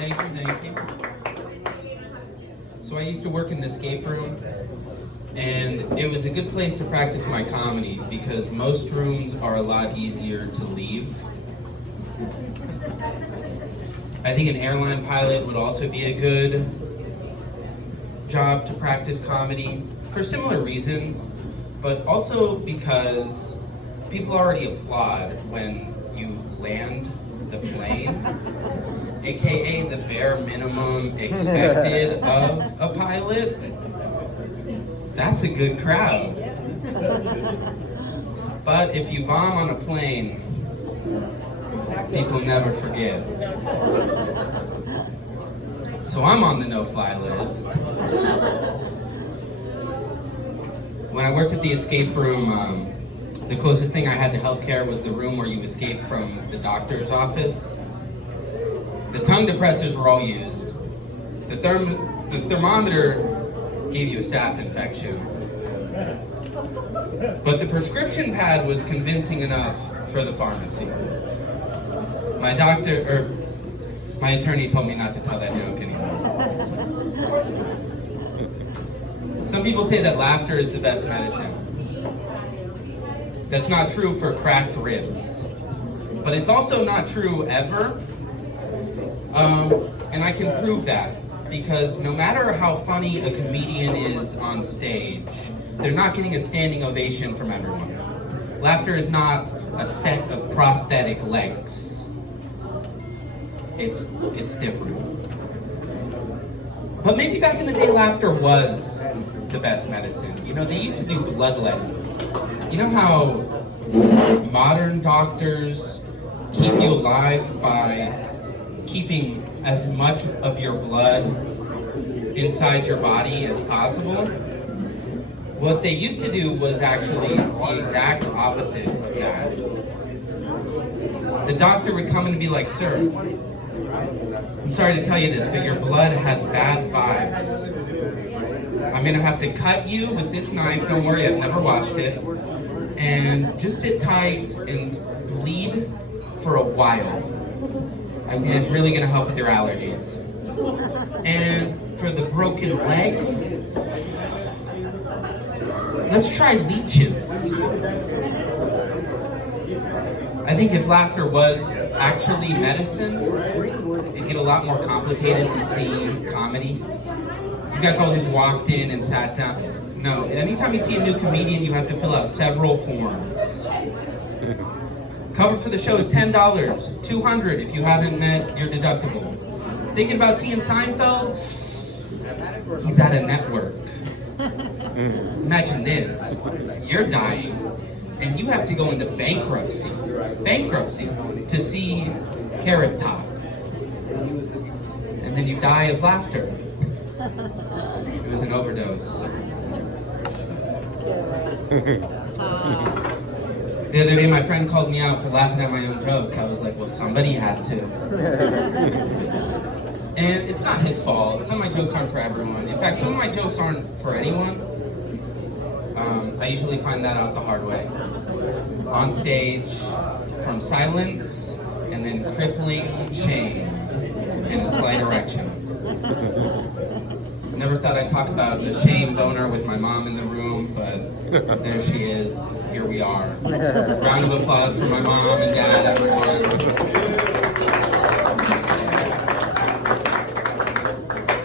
Thank you, thank you. So I used to work in the escape room, and it was a good place to practice my comedy because most rooms are a lot easier to leave. I think an airline pilot would also be a good job to practice comedy for similar reasons, but also because people already applaud when you land the plane, aka the bare minimum expected of a pilot. That's a good crowd. But if you bomb on a plane, people never forget. So I'm on the no-fly list. When I worked at the escape room, the closest thing I had to healthcare was the room where you escaped from the doctor's office. The tongue depressors were all used. The thermometer gave you a staph infection. But the prescription pad was convincing enough for the pharmacy. My attorney told me not to tell that joke anymore. Some people say that laughter is the best medicine. That's not true for cracked ribs. But it's also not true ever. And I can prove that because no matter how funny a comedian is on stage, they're not getting a standing ovation from everyone. Laughter is not a set of prosthetic legs. It's different. But maybe back in the day, laughter was the best medicine. You know, they used to do bloodletting. You know how modern doctors keep you alive by keeping as much of your blood inside your body as possible? What they used to do was actually the exact opposite of that. The doctor would come in and be like, "Sir, I'm sorry to tell you this, but your blood has bad vibes. I'm gonna have to cut you with this knife, don't worry, I've never washed it, and just sit tight and bleed for a while. I mean, it's really gonna help with your allergies. And for the broken leg, let's try leeches." I think if laughter was actually medicine, it'd get a lot more complicated to see comedy. You guys all just walked in and sat down. No, anytime you see a new comedian, you have to fill out several forms. Cover for the show is $10, $200 if you haven't met your deductible. Thinking about seeing Seinfeld? He's at a network. Imagine this, you're dying, and you have to go into bankruptcy to see Carrot Top. And then you die of laughter. It was an overdose. The other day, my friend called me out for laughing at my own jokes. I was like, well, somebody had to. And it's not his fault. Some of my jokes aren't for everyone. In fact, some of my jokes aren't for anyone. I usually find that out the hard way. On stage, from silence, and then crippling shame and a slight erection. Never thought I'd talk about a shame boner with my mom in the room, but there she is. Here we are. Round of applause for my mom and dad, everyone.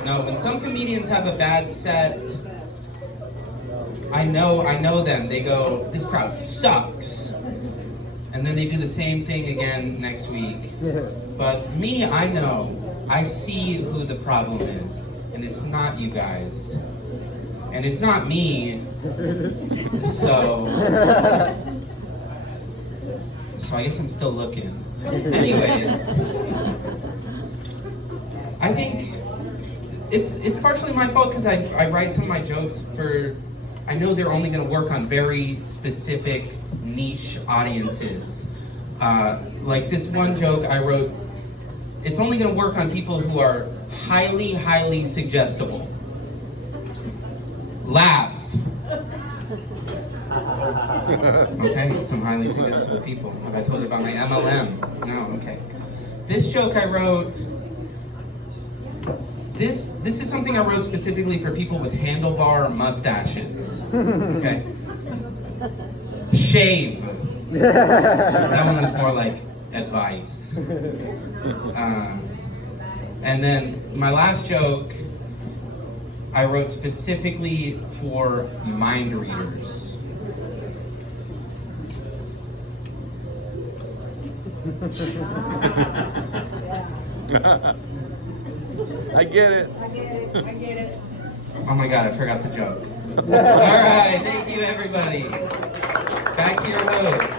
No, when some comedians have a bad set, I know them. They go, "This crowd sucks." And then they do the same thing again next week. But me, I know. I see who the problem is. And it's not you guys. And it's not me. So I guess I'm still looking. Anyways, I think it's partially my fault because I write some of my jokes for, I know they're only going to work on very specific niche audiences. Like this one joke I wrote, it's only going to work on people who are highly, highly suggestible. Laugh. Okay, some highly suggestible people. Have I told you about my MLM? No, okay. This joke I wrote, This is something I wrote specifically for people with handlebar mustaches. Okay. Shave. That one was more like advice. And then my last joke, I wrote specifically for mind readers. I get it. Oh my God, I forgot the joke. All right, thank you everybody. Back to your host.